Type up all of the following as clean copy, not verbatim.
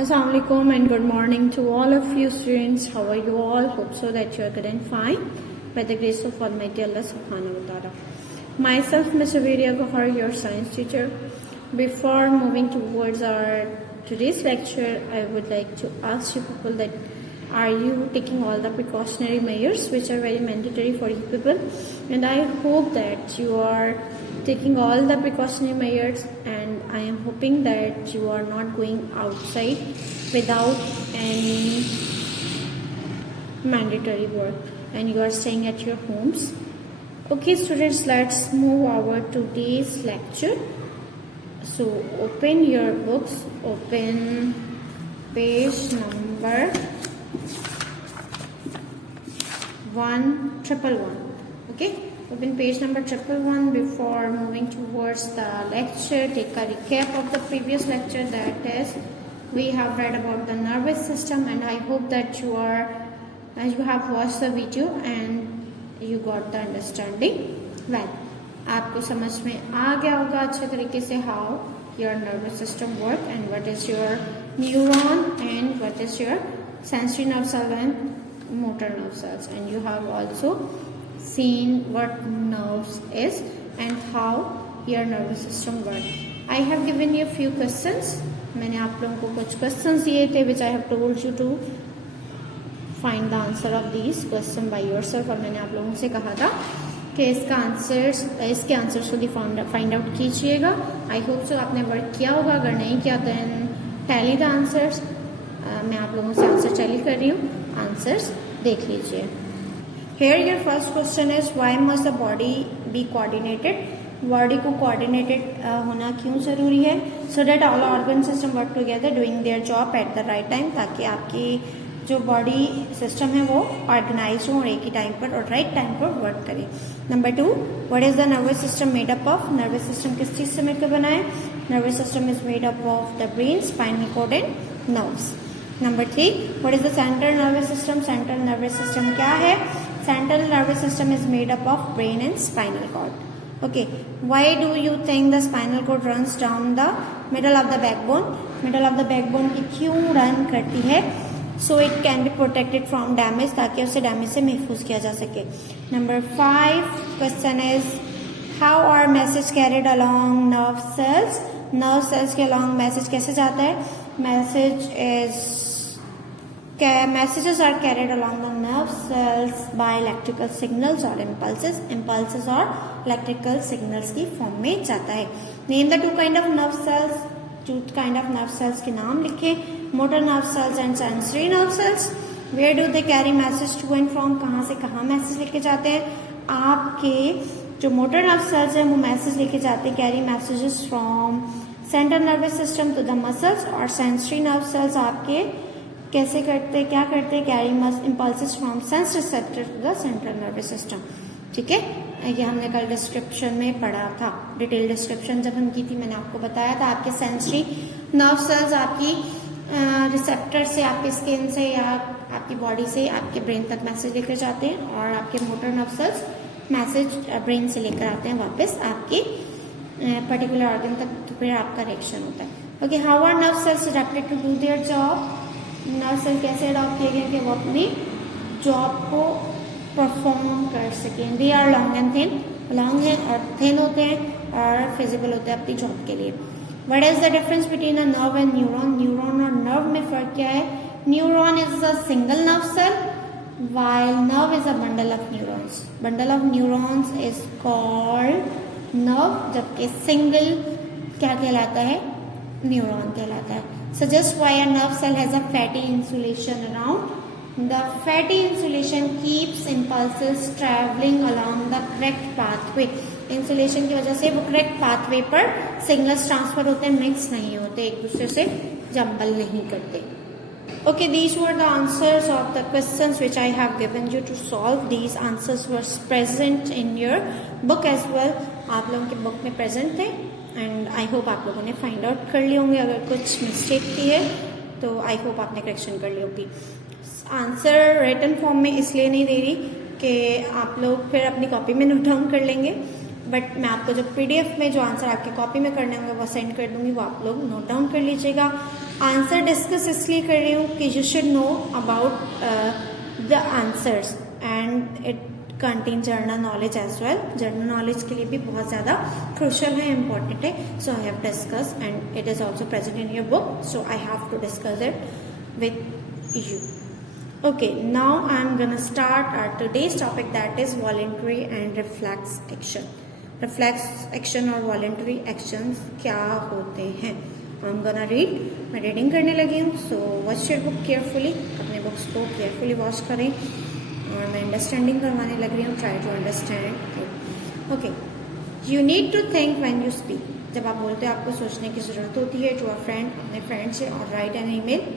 Assalamualaikum and good morning to all of you students. How are you all? Hope so that you are good and fine by the grace of Almighty Allah Subhanahu wa Taala. Myself, Ms. Averia Gohar, your science teacher. Before moving towards our today's lecture, I would like to ask you people that are you taking all the precautionary measures which are very mandatory for you people, and I hope that you are taking all the precautionary measures, and I am hoping that you are not going outside without any mandatory work and you are staying at your homes. Okay students, let's move our today's lecture. So open your books, open page number 1111. Okay, open page number 1111. Before moving towards the lecture, take a recap of the previous lecture. That is, we have read about the nervous system, and I hope that you have watched the video and you got the understanding well. आपको समझ में आ गया होगा अच्छे तरीके से how your nervous system work and what is your neuron and what is your sensory nerve cell and motor nerve cells, and you have also seen what nerves is and how your nervous system work. I have given you a few questions. मैंने आप लोगों को कुछ questions दिए थे which I have told you to find the answer of these question by yourself, और मैंने आप लोगों से कहा था कि इसके आंसर्स खुद ही फाइंड आउट कीजिएगा. आई होप सो आपने वर्क किया होगा. अगर नहीं किया देन टैली द आंसर्स. मैं आप लोगों से आंसर टैली कर रही हूँ, आंसर्स देख लीजिए. Here your first question is why must the body be coordinated. Body को कोऑर्डिनेटेड होना क्यों जरूरी है? So that all organ system work together doing their job at the right time, ताकि आपकी जो बॉडी सिस्टम है वो ऑर्गेनाइज हो और एक ही टाइम पर और राइट टाइम पर वर्क करे. Number 2, what is the nervous system made up of. Nervous system किस चीज से मिलकर बना है? Nervous system is made up of the brain, spinal cord and nerves. Number 3, what is the central nervous system. Central nervous system क्या है? Central nervous system is made up of brain and spinal cord. Okay, why do you think the spinal cord runs down the middle of the backbone. Middle of the backbone की क्यों run करती है? So it can be protected from damage, ताकि उसे damage से महफूज किया जा सके. Number 5 question is how are message carried along nerve cells. Nerve cells के अलॉन्ग मैसेज कैसे जाता है? Messages are carried along the nerve cells by electrical signals or impulses. Impulses और electrical signals की फॉर्म में जाता है. Name the two kind of nerve cells. Two kind of nerve cells के नाम लिखें. Motor nerve cells and sensory nerve cells. Where do they carry message to and from? कहाँ से कहाँ मैसेज लेके जाते हैं? आपके जो मोटर नर्व सेल्स हैं वो मैसेज लेके जाते हैं, carry messages from central nervous system to the muscles, और सेंसरी नर्व सेल्स आपके कैसे करते, क्या करते हैं? Carry impulses from sense receptor to the central nervous system. ठीक है, ये हमने कल डिस्क्रिप्शन में पढ़ा था. डिटेल डिस्क्रिप्शन जब हम की थी मैंने आपको बताया था आपके सेंसरी नर्व सेल्स आपकी रिसेप्टर से, आपके स्किन से या आपकी बॉडी से आपके ब्रेन तक मैसेज लेकर जाते हैं, और आपके motor nerve sales message brain से लेकर आते हैं वापस आपके पर्टिकुलर ऑर्गन तक, तो फिर आपका रिएक्शन होता है. Okay, how are nerve cells adapted to do their job. Nerve cell कैसे अडॉप्ट किए गए कि वो अपनी जॉब को परफॉर्म कर सकें. They are long and thin. Long है और थिन होते हैं और फिजिबल होते हैं अपनी जॉब के लिए. What is the difference between a nerve and neuron. Neuron और नर्व में फर्क क्या है? Neuron is a single nerve cell while nerve is a bundle of neurons. Bundle of neurons is called nerve, जबकि single क्या कहलाता है? Neuron कहलाता है. Suggest why a nerve cell has a fatty insulation around. The fatty insulation keeps impulses traveling along the correct pathway. Insulation की वजह से वो करेक्ट पाथवे पर सिग्नल्स ट्रांसफर होते हैं, मिक्स नहीं होते, एक दूसरे से जंबल नहीं करते. Okay, these were the answers of the questions which I have given you to solve. These answers were present in your book as well. आप लोगों के बुक में प्रेजेंट थे, एंड आई होप आप लोगों ने फाइंड आउट कर लिए होंगे. अगर कुछ मिस्टेक की है तो आई होप आपने करेक्शन कर ली होगी. आंसर रिटन फॉर्म में इसलिए नहीं दे रही कि आप लोग फिर अपनी कॉपी में नोट डाउन कर लेंगे, बट मैं आपको जो PDF में जो आंसर आपकी कॉपी में करने होंगे वो सेंड कर दूंगी, वो आप लोग नोट डाउन कर लीजिएगा. आंसर डिस्कस इसलिए कर रही हूँ कि you should know about the answers and it contain general knowledge as well. General knowledge के लिए भी बहुत ज़्यादा क्रूशल है, इम्पॉर्टेंट है। So I have discuss and it is also present in your book, so I have to discuss it with you. Okay, now I'm gonna start our today's topic, that is voluntary and reflex action. Reflex action और voluntary actions क्या होते हैं? I'm gonna read. मैं reading करने लगी हूँ, so watch your book carefully. अपने books को केयरफुली वॉच करें और मैं अंडरस्टैंडिंग करवाने लग रही हूँ. Try to understand it. Okay. You need to think when you speak. जब आप बोलते हो आपको सोचने की जरूरत होती है. To a friend, अपने फ्रेंड से, और write an email.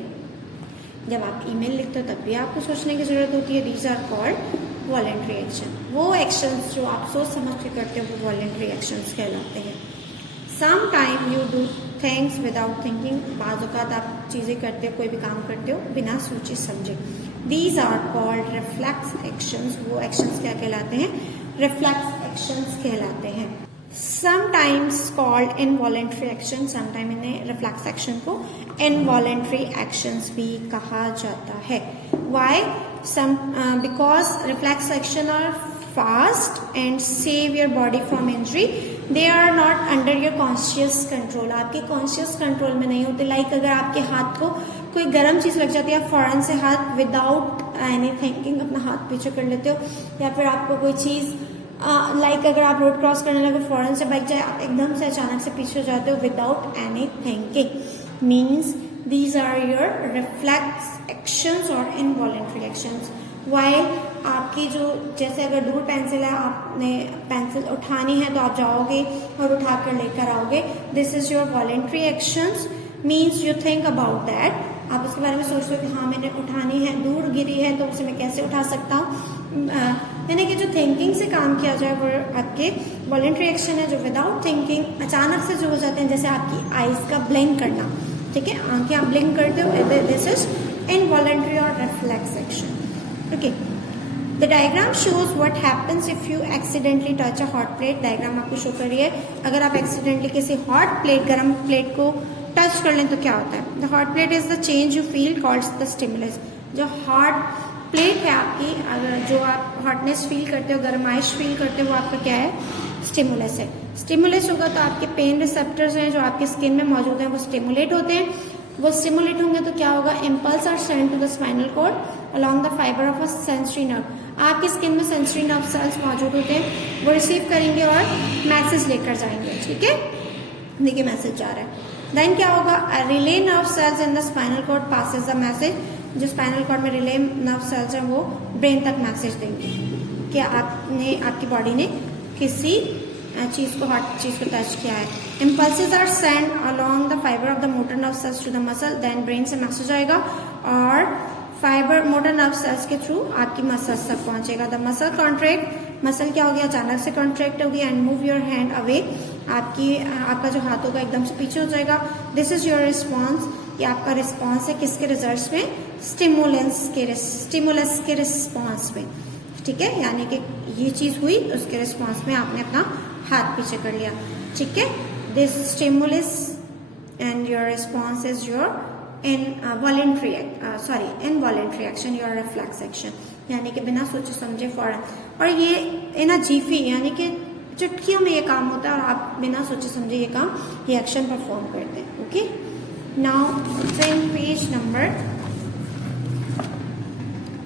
जब आप ईमेल लिखते हो तब भी आपको सोचने की ज़रूरत होती है. These are called voluntary action. वो एक्शंस जो आप सोच समझ के करते हो वो वॉलेंट्री एक्शंस कहलाते हैं. Some time you do things without thinking. बाज़ औक़ात आप चीज़ें करते हो, कोई भी काम करते हो बिना सोचे समझे. These are called reflex actions. वो एक्शंस क्या कहलाते हैं? रिफ्लेक्स एक्शंस कहलाते हैं. Sometimes called involuntary action, sometime इन्हें reflex action को involuntary actions भी कहा जाता है. Why? Because reflex action are fast and save your body from injury. They are not under your conscious control. आपके conscious control में नहीं होते. Like अगर आपके हाथ को कोई गर्म चीज़ लग जाती है, फौरन से हाथ without any thinking अपना हाथ पीछे कर लेते हो, या फिर आपको कोई चीज़ लाइक अगर आप रोड क्रॉस करने लगे, फौरन से बाइक जाए, आप एकदम से अचानक से पीछे हो जाते हो without any thinking. Means these are your reflex actions और इनवॉलेंट्री एक्शंस. वाइल आपकी जो, जैसे अगर दूर पेंसिल है, आपने पेंसिल उठानी है तो आप जाओगे और उठा कर लेकर आओगे. This is your voluntary actions. Means you think about that. आप उसके बारे में सोचते हो कि हाँ मैंने उठानी है, दूर गिरी है तो उसे मैं कैसे उठा सकता हूँ. यानी कि जो थिंकिंग से काम किया जाए वो आपके वॉलेंट्री एक्शन है. जो विदाउट थिंकिंग अचानक से जो हो जाते हैं, जैसे आपकी आईज का ब्लिंक करना, ठीक है, आंखें आप ब्लिंक करते हो, दिस इज इनवॉलेंट्री और reflex action. Okay, the diagram shows what happens if you accidentally touch a hot plate. Diagram आपको शो कर रही है, अगर आप एक्सीडेंटली किसी हॉट प्लेट, गर्म प्लेट को टच कर लें तो क्या होता है. The hot plate is the change you feel called the stimulus. जो हॉट प्लेट है आपकी, अगर जो आप हॉटनेस फील करते हो, गर्माइश फील करते हो, वो आपका क्या है? स्टिमुलस है. स्टिमुलस होगा तो आपके पेन रिसेप्टर्स हैं जो आपके स्किन में मौजूद हैं वो स्टिमुलेट होते हैं. वो स्टिमुलेट होंगे तो क्या होगा? Impulse are send to the spinal cord along the fiber of a sensory nerve. आपकी स्किन में सेंसरी नर्व सेल्स मौजूद होते हैं, वो रिसीव करेंगे और मैसेज लेकर जाएंगे. ठीक है, देखिए मैसेज जा रहा है. देन क्या होगा? Relay nerve cells in the spinal cord passes the message. जो स्पाइनल कॉर्ड में रिले नर्व सेल्स हैं वो ब्रेन तक मैसेज देंगे कि आपकी बॉडी ने किसी चीज़ को, हॉट चीज़ को टच किया है. Impulses are send along the fiber of the motor nerve cells to the muscle. Then brain से मैसेज आएगा और फाइबर मोटर नर्व सेल्स के थ्रू आपकी मसल्स तक पहुंचेगा. The muscle contract. मसल क्या हो गया? अचानक से कॉन्ट्रैक्ट होगी. And move your hand away. आपका जो हाथ होगा एकदम से पीछे हो जाएगा. This is your response. ये आपका रिस्पॉन्स है किसके रिजल्ट्स में? स्टिमुलस के रिस्पॉन्स में. ठीक है, यानी कि ये चीज हुई, उसके रिस्पॉन्स में आपने अपना हाथ पीछे कर लिया. ठीक है, this stimulus and your response is your involuntary action, your reflex action. यानी कि बिना सोचे समझे फौरन. और ये इन अ जीफी, यानी कि चुटकियों में ये काम होता है और आप बिना सोचे समझे ये काम, ये एक्शन परफॉर्म करते हैं. Okay, now same page number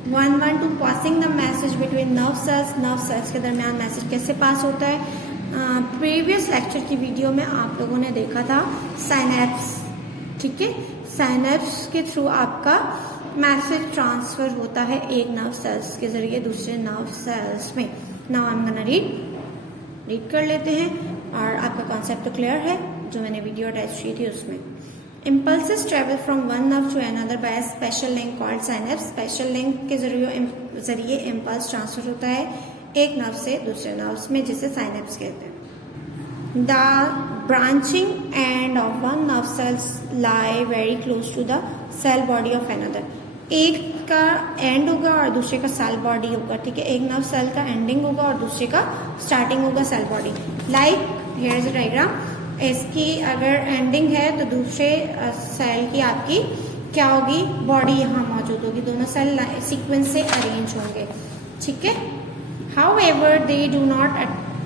112. Passing the message between nerve cells. Nerve cells के दरमियान मैसेज कैसे पास होता है? प्रीवियस लेक्चर की वीडियो में आप लोगों ने देखा था साइनेप्स. ठीक है, साइनेप्स के थ्रू आपका मैसेज ट्रांसफर होता है एक नर्व सेल्स के जरिए दूसरे नर्व सेल्स में. Now I am gonna read कर लेते हैं और आपका कॉन्सेप्ट तो क्लियर है जो मैंने वीडियो अटैच की थी उसमें. Impulses travel from one nerve to another by a special link called synapse. Special link के जरिए इम्पल्स ट्रांसफर होता है एक नर्व से दूसरे नर्व्स में, जिसे साइनेप्स कहते हैं. The branching end of one nerve cells lie very close to the cell body of another. एक का एंड होगा और दूसरे का सेल बॉडी होगा. ठीक है, एक नर्व सेल का एंडिंग होगा और दूसरे का स्टार्टिंग होगा cell body. Like here is a diagram. इसकी अगर एंडिंग है तो दूसरे सेल की आपकी क्या होगी, बॉडी यहाँ मौजूद होगी, दोनों सेल सीक्वेंस से अरेंज होंगे, ठीक है। However they do not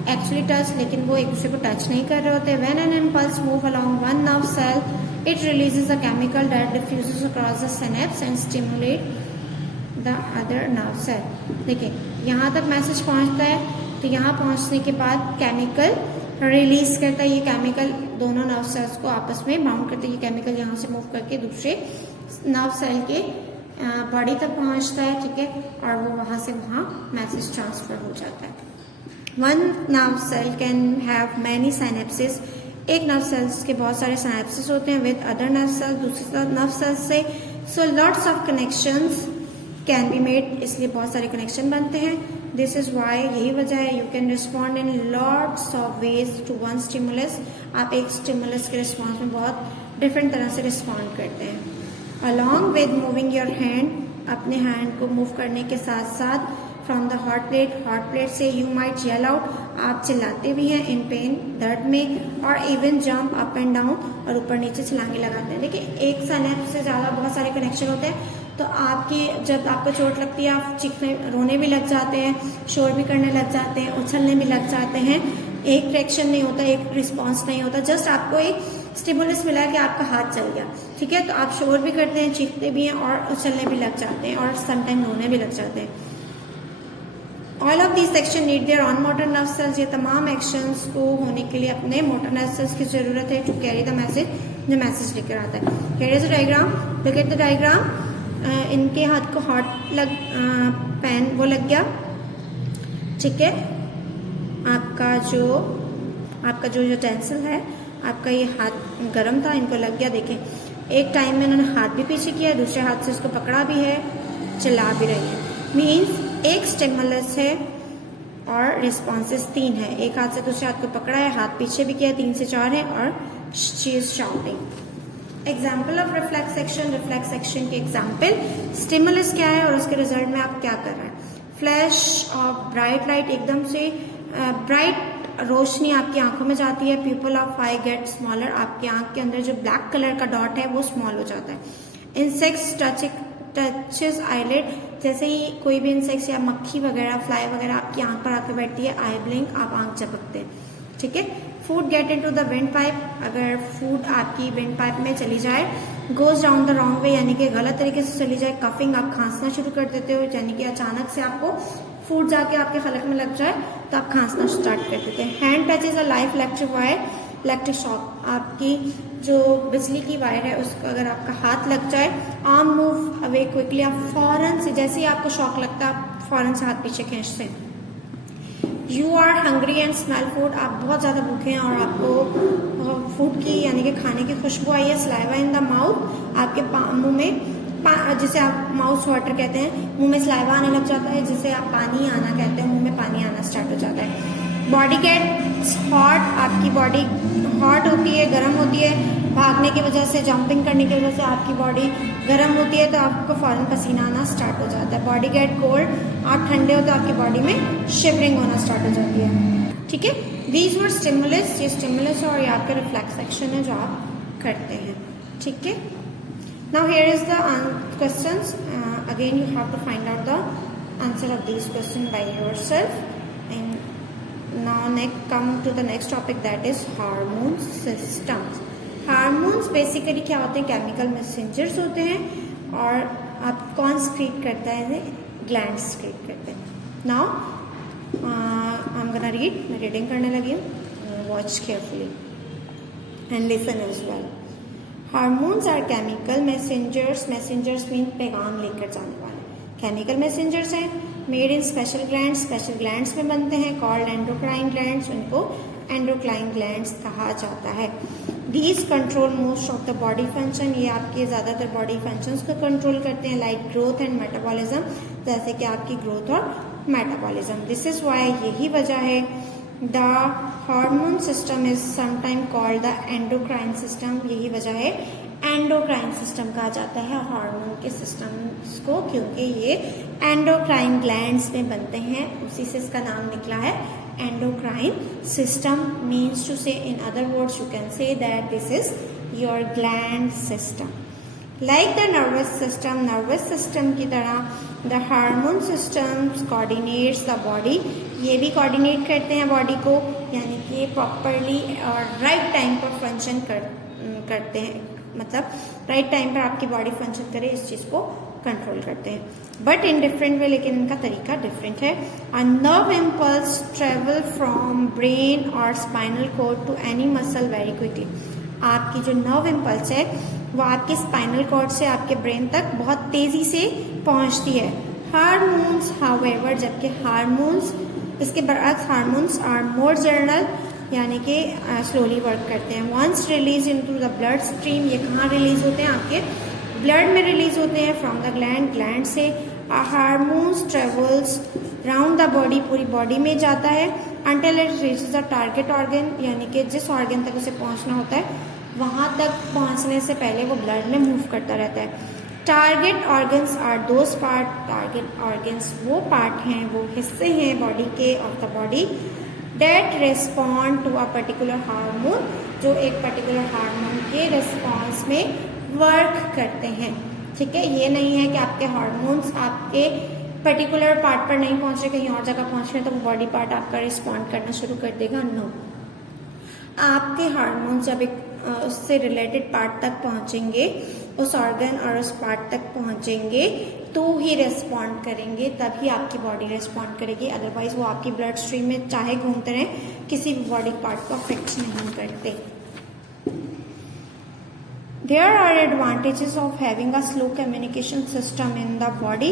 actually touch, लेकिन वो एक दूसरे को टच नहीं कर रहे होते। When an impulse move along one nerve cell, it releases a chemical that diffuses across the synapse and stimulate the other nerve cell. देखिए यहाँ तक मैसेज पहुँचता है, तो यहाँ पहुँचने के बाद केमिकल रिलीज करता है। ये केमिकल दोनों नर्व सेल्स को आपस में बाउंड करते हैं। ये केमिकल यहाँ से मूव करके दूसरे नर्व सेल के बॉडी तक पहुँचता है, ठीक है, और वो वहाँ से वहाँ मैसेज ट्रांसफर हो जाता है। One nerve cell can have many synapses, एक नर्व सेल्स के बहुत सारे साइनेप्सिस होते हैं विद अदर नर्व सेल्स, दूसरे नर्व सेल्स से। So lots of connections can be made, इसलिए बहुत सारे कनेक्शन बनते हैं। दिस इज वाई, यही वजह है, you can respond in lots of ways to one stimulus. आप एक स्टिमुलस के रिस्पॉन्स में बहुत डिफरेंट तरह से रिस्पॉन्ड करते हैं। Along with moving your hand, अपने हैंड को मूव करने के साथ साथ फ्रॉम द हॉट प्लेट से यू माइट येल आउट, आप चिल्लाते भी हैं इन पेन, दर्द में, और even jump up and down, और ऊपर नीचे छलांगे लगाते हैं। देखिए एक सिनेप्स से ज़्यादा बहुत सारे कनेक्शन होते हैं, तो आपकी जब आपको चोट लगती है आप चीखने रोने भी लग जाते हैं, शोर भी करने लग जाते हैं, उछलने भी लग जाते हैं। एक रिएक्शन नहीं होता, एक रिस्पॉन्स नहीं होता, जस्ट आपको एक स्टिमुलस मिला कि आपका हाथ चल गया, ठीक है, तो आप शोर भी करते हैं, चीखते भी हैं, और उछलने भी लग जाते हैं, और समटाइम रोने भी लग जाते हैं। All of this action need their own motor nerve cells, ये तमाम एक्शंस को होने के लिए अपने मोटर नर्व सेल्स की जरूरत है टू कैरी द मैसेज, जो मैसेज लेकर आता है। Here is a diagram, look at the diagram. इनके हाथ को हॉट लग पैन वो लग गया, ठीक है, आपका जो यूटेंसिल है, आपका ये हाथ गर्म था, इनको लग गया। देखिए एक टाइम में उन्होंने हाथ भी पीछे किया, दूसरे हाथ से उसको पकड़ा भी है, चिल्ला भी रही है। मीन्स एक स्टिमुलस है और रिस्पॉन्सेस 3 है, एक हाथ से दूसरे हाथ को पकड़ा है, हाथ पीछे भी किया, 3 से 4 है, और she is shouting. Example of reflex action, reflex action के एग्जाम्पल, स्टिमुलस क्या है और उसके रिजल्ट में आप क्या कर रहे हैं। फ्लैश ऑफ ब्राइट लाइट, एकदम से ब्राइट रोशनी आपकी आंखों में जाती है। People of I get smaller, आपकी आंख के अंदर जो ब्लैक कलर का डॉट है वो स्मॉल हो जाता है। इंसेक्ट्स टचेस आईलिड, जैसे ही कोई भी इंसेक्ट्स या मक्खी वगैरह, फ्लाई वगैरह आपकी आंख पर आकर बैठती है, आई ब्लिंक, आप आंख झपकते हैं, ठीक है। Food get into the wind pipe, अगर फूड आपकी विंड पाइप में चली जाए, goes down the wrong way, यानी कि गलत तरीके से चली जाए। कफिंग, आप खांसना शुरू कर देते हो, यानी कि अचानक से आपको फूड जाके आपके खलक में लग जाए तो आप खांसना स्टार्ट कर देते हैं। Hand touch is a life electric wire, electric shock, आपकी जो बिजली की वायर है उसको अगर आपका हाथ लग जाए, आर्म मूव अवे क्विकली, आप फौरन से, जैसे ही आपको शॉक लगता है आप फौरन से हाथ पीछे खींचते हैं। You are hungry and smell food, आप बहुत ज़्यादा भूखे हैं और आपको फूड की यानी कि खाने की खुशबू आई है। सलाइवा इन द माउथ, आपके मुंह में जिसे आप माउथ वाटर कहते हैं, मुंह में सलाइवा आने लग जाता है, जिसे आप पानी आना कहते हैं, मुंह में पानी आना स्टार्ट हो जाता है। बॉडी गेट्स हॉट, आपकी बॉडी हॉट होती है, गर्म होती है, भागने की वजह से, जंपिंग करने की वजह से आपकी बॉडी गर्म होती है, तो आपको फौरन पसीना आना स्टार्ट हो जाता है। बॉडी गेट कोल्ड, आप ठंडे हो तो आपकी बॉडी में शिवरिंग होना स्टार्ट हो जाती है, ठीक है। दीज वर स्टिमुलस, ये स्टिमुलस और ये आपका रिफ्लेक्स एक्शन है जो आप करते हैं, ठीक है। Now here is the questions. Again you have to find out the answer of these questions by yourself. And now next come to the next topic, that is hormone systems. Hormones basically क्या होते हैं, chemical messengers होते हैं, और आप कौन स्क्रीट करता है, ग्लैंड स्क्रीट करते हैं। Now I'm gonna read, मैं रीडिंग करने लगी हूँ, watch carefully and listen as well. Hormones are chemical messengers, messengers mean पैगाम लेकर जाने वाले, केमिकल मैसेंजर्स हैं, made in special glands, special glands में बनते हैं, कॉल्ड एंडोक्राइन ग्लैंड्स, उनको एंडोक्राइन ग्लैंड्स कहा जाता है। These control most of the body function, ये आपके ज़्यादातर बॉडी फंक्शंस को कंट्रोल करते हैं, लाइक ग्रोथ एंड मेटाबॉलिज्म, जैसे कि आपकी ग्रोथ और मेटाबॉलिज्म। दिस इज वाई, यही वजह है, the hormone system is sometime called the endocrine system, यही वजह है एंडोक्राइन सिस्टम कहा जाता है हार्मोन के सिस्टम्स को, क्योंकि ये एंडोक्राइन ग्लैंड्स में बनते हैं, उसी से इसका नाम निकला है endocrine system. Means to say, in other words, you can say that this is your gland system. Like the nervous system की तरह the hormone systems coordinates the body. ये भी coordinate करते हैं बॉडी को, यानी कि ये प्रॉपरली और राइट टाइम पर फंक्शन करते हैं, मतलब राइट टाइम पर आपकी बॉडी फंक्शन करे इस चीज़ को कंट्रोल करते हैं, बट इन डिफरेंट वे, लेकिन इनका तरीका डिफरेंट है. A nerve impulse travel from brain और spinal cord to any muscle very quickly. आपकी जो नर्व इम्पल्स है वो आपके स्पाइनल कॉर्ड से आपके ब्रेन तक बहुत तेजी से पहुंचती है. हार्मोन्स हाउएवर, जबकि हार्मोन्स इसके बरअक्स हार्मोन्स आर मोर जर्नल, यानी कि स्लोली वर्क करते हैं. Once release into the blood stream, ये कहाँ रिलीज होते हैं? आपके ब्लड में रिलीज होते हैं फ्रॉम द ग्लैंड से. Hormones travels round the body, पूरी बॉडी में जाता है, until it reaches the target organ, यानी कि जिस ऑर्गन तक उसे पहुंचना होता है वहां तक पहुंचने से पहले वो ब्लड में मूव करता रहता है. Target organs are those part, target organs वो पार्ट हैं, वो हिस्से हैं बॉडी के, of the body, that respond to a particular hormone, जो एक पर्टिकुलर हार्मोन के रिस्पॉन्स में वर्क करते हैं. ठीक है, ये नहीं है कि आपके हार्मोन्स आपके पर्टिकुलर पार्ट पर नहीं पहुंच रहे, कहीं और जगह पहुंच रहे तो वो बॉडी पार्ट आपका रिस्पॉन्ड करना शुरू कर देगा. नो, आपके हार्मोन्स जब एक उससे रिलेटेड पार्ट तक पहुंचेंगे, उस ऑर्गन और उस पार्ट तक पहुंचेंगे तो ही रिस्पॉन्ड करेंगे, तभी आपकी बॉडी रिस्पॉन्ड करेगी. अदरवाइज वो आपकी ब्लड स्ट्रीम में चाहे घूमते रहें, किसी भी बॉडी पार्ट को अफेक्ट नहीं करते. There are advantages of having a slow communication system in the body.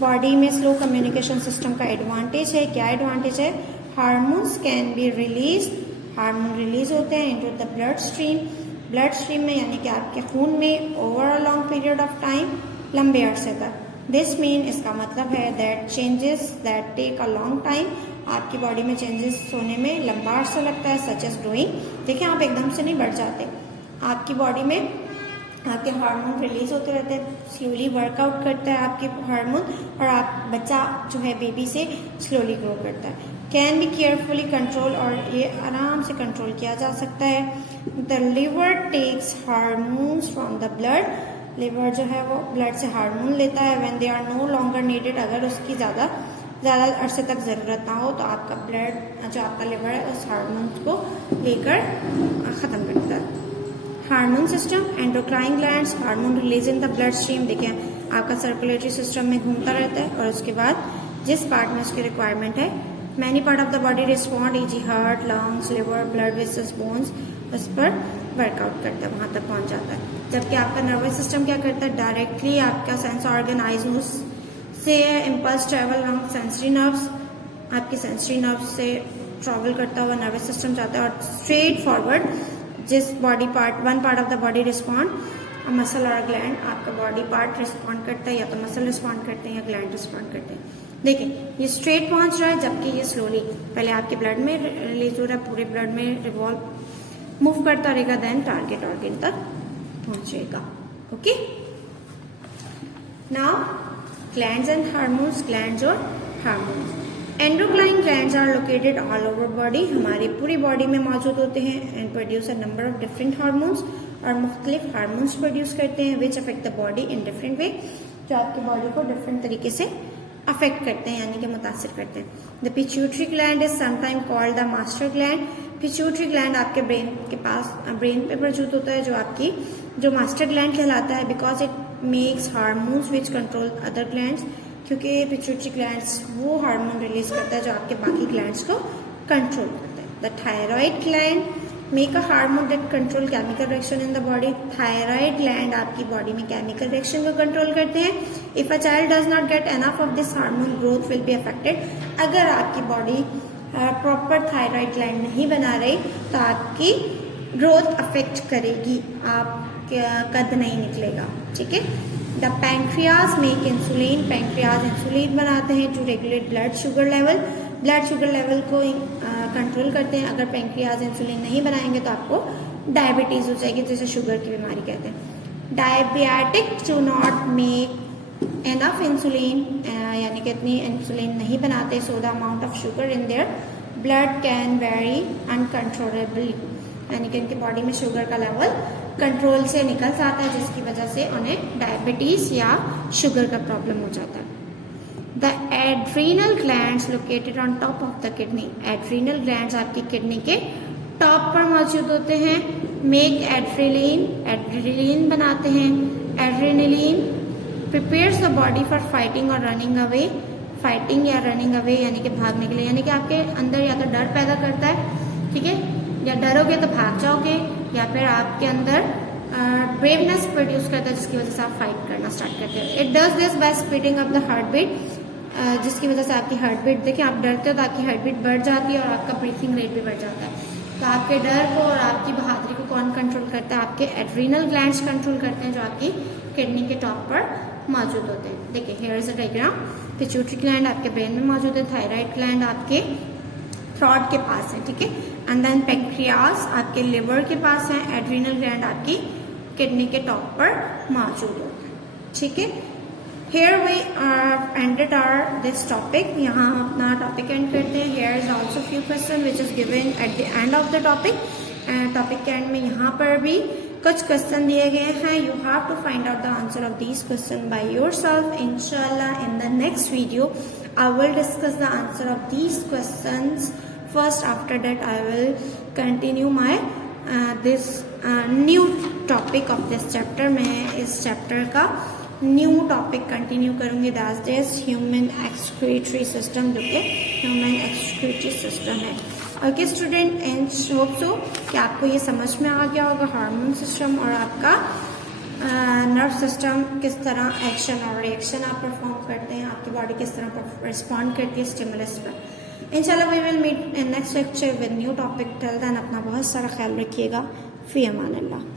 Body में स्लो कम्युनिकेशन सिस्टम का एडवांटेज है. क्या एडवांटेज है? Hormones can be release, hormone release होते हैं into the blood stream, blood stream में, यानी कि आपके खून में, over a long period of time, लंबे अरसे तक. दिस मीन, इसका मतलब है that changes that take a long time, आपकी बॉडी में चेंजेस होने में लंबा अरसा लगता है, सच एज ग्रोइंग. देखिए, आप एकदम से नहीं बढ़ जाते, आपकी बॉडी में आपके हार्मोन रिलीज होते रहते हैं, स्लोली वर्कआउट करता है आपके हार्मोन, और आप बच्चा जो है बेबी से स्लोली ग्रो करता है. कैन बी केयरफुली कंट्रोल, और ये आराम से कंट्रोल किया जा सकता है. The liver takes hormones from the blood, liver जो है वो ब्लड से हार्मोन लेता है. When they are no longer needed, अगर उसकी ज़्यादा अरसे तक ज़रूरत ना हो तो आपका ब्लड जो आपका लिवर है उस हार्मोन्स को लेकर ख़त्म कर देता है. Hormone system, endocrine glands, hormone release in the blood stream. देखिए, आपका सर्कुलेटरी सिस्टम में घूमता रहता है और उसके बाद जिस पार्ट में उसकी रिक्वायरमेंट है, many part of the body respond, EG. Heart, lungs, liver, blood vessels, bones, उस पर वर्कआउट करता है, वहां तक पहुंच जाता है. जबकि आपका नर्वस सिस्टम क्या करता है? डायरेक्टली आपका सेंस ऑर्गन आइज नोज से impulse travel around sensory nerves, आपके सेंसरी नर्व्स से ट्रेवल करता हुआ नर्वस सिस्टम जाता है और स्ट्रेट फॉरवर्ड जिस body part, one part of the body respond, muscle और ग्लैंड, आपका बॉडी पार्ट रिस्पॉन्ड करता है, या तो मसल रिस्पॉन्ड करते हैं या ग्लैंड रिस्पॉन्ड करते हैं. देखिए, ये स्ट्रेट पहुंच रहा है, जबकि ये स्लोली पहले आपके ब्लड में रिलीज हो रहा है, पूरे ब्लड में रिवॉल्व मूव करता रहेगा, देन टारगेट ऑर्गन तक पहुंचेगा. Okay, now glands and hormones, glands और hormones. Endocrine glands are located all over body, हमारी पूरी बॉडी में मौजूद होते हैं, and produce a number of different hormones, और मुख्तलिफ हार्मोन्स प्रोड्यूस करते हैं, which affect the body in different way, जो आपकी बॉडी को डिफरेंट तरीके से अफेक्ट करते हैं, यानी कि मुतासिर करते हैं. The pituitary gland is sometime called the master gland. Pituitary gland आपके ब्रेन के पास, ब्रेन पे मौजूद होता है, जो आपकी जो मास्टर ग्लैंड कहलाता है, because it makes hormones which control other glands, क्योंकि पिट्यूटरी ग्लैंड्स वो हार्मोन रिलीज करता है जो आपके बाकी ग्लैंड्स को कंट्रोल करता है. The thyroid gland make a hormone that control chemical reaction in the body. Thyroid gland आपकी बॉडी में केमिकल रिएक्शन को कंट्रोल करते हैं. If a child does not get enough of this hormone, growth will be affected. अगर आपकी body proper thyroid gland नहीं बना रही तो आपकी ग्रोथ अफेक्ट करेगी, आपका कद नहीं निकलेगा. ठीक है. The pancreas make insulin. Pancreas insulin बनाते हैं to regulate blood sugar level. Blood sugar level को कंट्रोल करते हैं. अगर पैंक्रियाज इंसुलिन नहीं बनाएंगे तो आपको डायबिटीज हो जाएगी, जिसे शुगर की बीमारी कहते हैं. Diabetic do not make enough insulin, यानी कि इतनी इंसुलिन नहीं बनाते, so the amount of sugar in their blood can very uncontrollably, यानी कि उनकी बॉडी में शुगर का लेवल कंट्रोल से निकल जाता है, जिसकी वजह से उन्हें डायबिटीज या शुगर का प्रॉब्लम हो जाता है। The adrenal glands located on top of the kidney, adrenal glands आपकी किडनी के टॉप पर मौजूद होते हैं। मेक एड्रेलिन, एड्रेलिन बनाते हैं। Adrenaline prepares the body for fighting और रनिंग अवे, फाइटिंग या रनिंग अवे यानी कि भागने के लिए, यानी कि आपके अंदर या तो डर पैदा करता है, ठीक है, या डरोगे तो भाग जाओगे, या फिर आपके अंदर ब्रेवनेस प्रोड्यूस करता है, जिसकी वजह से आप फाइट करना स्टार्ट करते हो। It does this by speeding up the heart beat, जिसकी वजह से आपकी हार्ट बीट, देखिए आप डरते हो तो आपकी हार्ट बीट बढ़ जाती है और आपका ब्रीथिंग रेट भी बढ़ जाता है। तो आपके डर को और आपकी बहादुरी को कौन कंट्रोल करता है? आपके एड्रीनल ग्लैंड्स कंट्रोल करते हैं, जो आपकी किडनी के टॉप पर मौजूद होते हैं। देखिए here is a diagram. Pituitary gland आपके ब्रेन में मौजूद है, थायराइड ग्लैंड आपके थ्रॉट के पास है, ठीक है, एंड देन पेंक्रियास आपके लिवर के पास है, एड्रीनल ग्लैंड आपकी किडनी के टॉप पर मौजूद होता है, ठीक है। Here we ended our this topic. यहाँ हम अपना टॉपिक एंड करते हैं। Here is also few question which is given at the end of the topic. Topic के एंड में यहाँ पर भी कुछ क्वेश्चन दिए गए हैं। You have to find out the answer of these question by yourself. Inshallah, in the next video, I will discuss the answer of these questions. First, after that, I will continue my this new topic of this chapter. मैं इस chapter का new topic continue करूंगी, that is human excretory system, जो कि human excretory system है। Okay student, and hope so कि आपको ये समझ में आ गया होगा हार्मोन सिस्टम और आपका नर्व सिस्टम किस तरह एक्शन और रिएक्शन आप परफॉर्म करते हैं, आपकी बॉडी किस तरह रिस्पॉन्ड करती है स्टिमुलस पर। इंशाल्लाह we will meet in next lecture with new topic. Till then अपना बहुत सारा ख्याल रखिएगा। फी अमान अल्लाह।